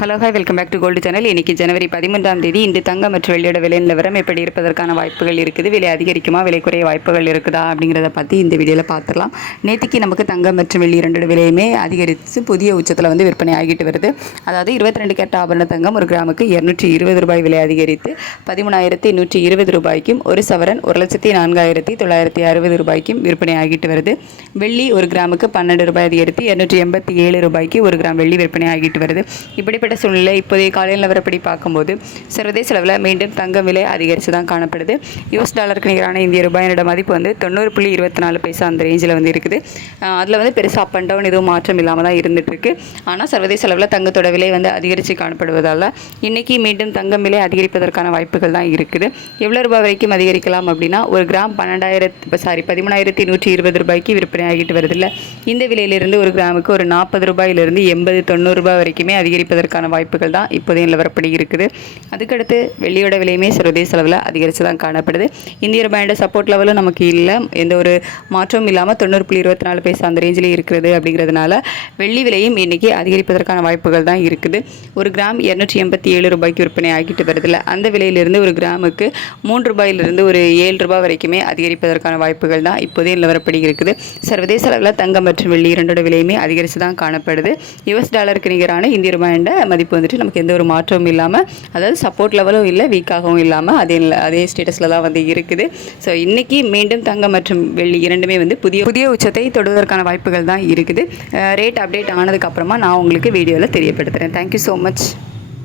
Hello hi welcome back to gold channel இன்னைக்கு ஜனவரி பதிமூன்றாம் தேதி இன்று தங்கம் மற்றும் வெள்ளியோட விலை நிலவரம் எப்படி இருப்பதற்கான வாய்ப்புகள் இருக்குது? விலை அதிகரிக்குமா? விலை குறைய வாய்ப்புகள் இருக்குதா? அப்படிங்கிறத பற்றி இந்த வீடியோவில் பார்த்துடலாம் நேற்றுக்கு நமக்கு தங்கம் மற்றும் வெள்ளி இரண்டோட விலையுமே அதிகரித்து புதிய உச்சத்தில் வந்து விற்பனை ஆகிட்டு வருது. அதாவது இருபத்தி ரெண்டு கேட்ட ஆபரண தங்கம் ஒரு கிராமுக்கு இரநூற்றி இருபது ரூபாய் விலை அதிகரித்து பதிமூணாயிரத்தி நூற்றி இருபது ரூபாய்க்கும் ஒரு சவரன் ஒரு லட்சத்தி நான்காயிரத்தி தொள்ளாயிரத்தி அறுபது ரூபாய்க்கும் விற்பனை ஆகிட்டு வருது. வெள்ளி ஒரு கிராமுக்கு பன்னெண்டு ரூபாய் அதிகரித்து இரநூற்றி எண்பத்தி ஏழு ரூபாய்க்கு ஒரு கிராம் வெள்ளி விற்பனை ஆகிட்டு வருது. இப்படிப்பட்ட சூழ்நிலை இப்போதைய காலையில் நிலவரப்படி பார்க்கும்போது சர்வதேச அளவில் மீண்டும் தங்கம் விலை அதிகரித்து தான் காணப்படுது. யூஎஸ் டாலருக்கு நிகரான இந்திய ரூபாயினோட மதிப்பு வந்து தொண்ணூறு புள்ளி இருபத்தி நாலு பைசா அந்த ரேஞ்சில் வந்து இருக்குது. அதில் வந்து பெருசாக அப் அண்ட் டவுன் எதுவும் மாற்றம் இல்லாமல் தான் இருந்துகிட்ருக்கு ஆனால் சர்வதேச அளவில் தங்கத்தோட விலை வந்து அதிகரித்து காணப்படுவதால் இன்றைக்கி மீண்டும் தங்கம் விலை அதிகரிப்பதற்கான வாய்ப்புகள் தான் இருக்குது. எவ்வளோ ரூபாய் வரைக்கும் அதிகரிக்கலாம் அப்படின்னா ஒரு கிராம் பன்னெண்டாயிரத்து சாரி பதிமூணாயிரத்தி நூற்றி இருபது ரூபாய்க்கு விற்பனை ஆகிட்டு வருது இல்லை இந்த விலையிலிருந்து ஒரு கிராமுக்கு ஒரு நாற்பது ரூபாயிலிருந்து எண்பது தொண்ணூறு ரூபாய் வரைக்குமே அதிகரிப்பதற்கான வாய்ப்புகள் தான் இப்போதைய நிலவரப்படி இருக்குது. அதுக்கடுத்து வெள்ளியோட விலையுமே சர்வதேச அளவில் அதிகரித்து தான் காணப்படுது. இந்திய ரூபாயோட சப்போர்ட் லெவலும் நமக்கு இல்லை. எந்த ஒரு மாற்றமும் இல்லாமல் தொண்ணூறு புள்ளி இருபத்தி நாலு பைசா அந்த ரேஞ்சில் இருக்கிறது அப்படிங்கிறதுனால வெள்ளி விலையும் இன்றைக்கி அதிகரிப்பதற்கான வாய்ப்புகள் தான் இருக்குது. ஒரு கிராம் இரநூற்றி எண்பத்தி ஏழு ரூபாய்க்கு விற்பனை ஆகிட்டு வருதுல்ல. அந்த விலையிலிருந்து ஒரு கிராமுக்கு மூன்று ரூபாயிலிருந்து ஒரு ஏழு ரூபாய் வரைக்குமே அதிகரிப்பதற்கான வாய்ப்புகள் தான் இப்போதே நிலவரப்படி இருக்குது. சர்வதேச அளவில் தங்கம் மற்றும் வெள்ளி இரண்டோட விலையுமே அதிகரித்து தான் காணப்படுது. யுஎஸ் டாலருக்கு நிகரான இந்திய ரூபாயோட மதிப்பு வந்துட்டு நமக்கு எந்த ஒரு மாற்றமும் இல்லாமல் அதாவது சப்போர்ட் லெவலும் இல்லை வீக்காகவும் இல்லாமல் அதே அதே ஸ்டேட்டஸில் தான் வந்து இருக்குது. ஸோ இன்றைக்கி மீண்டும் தங்கம் மற்றும் வெள்ளி இரண்டுமே வந்து புதிய புதிய உச்சத்தை தொடுவதற்கான வாய்ப்புகள் தான் இருக்குது. ரேட் அப்டேட் ஆனதுக்கப்புறமா நான் உங்களுக்கு வீடியோவில் தெரியப்படுத்துகிறேன் தேங்க்யூ ஸோ மச்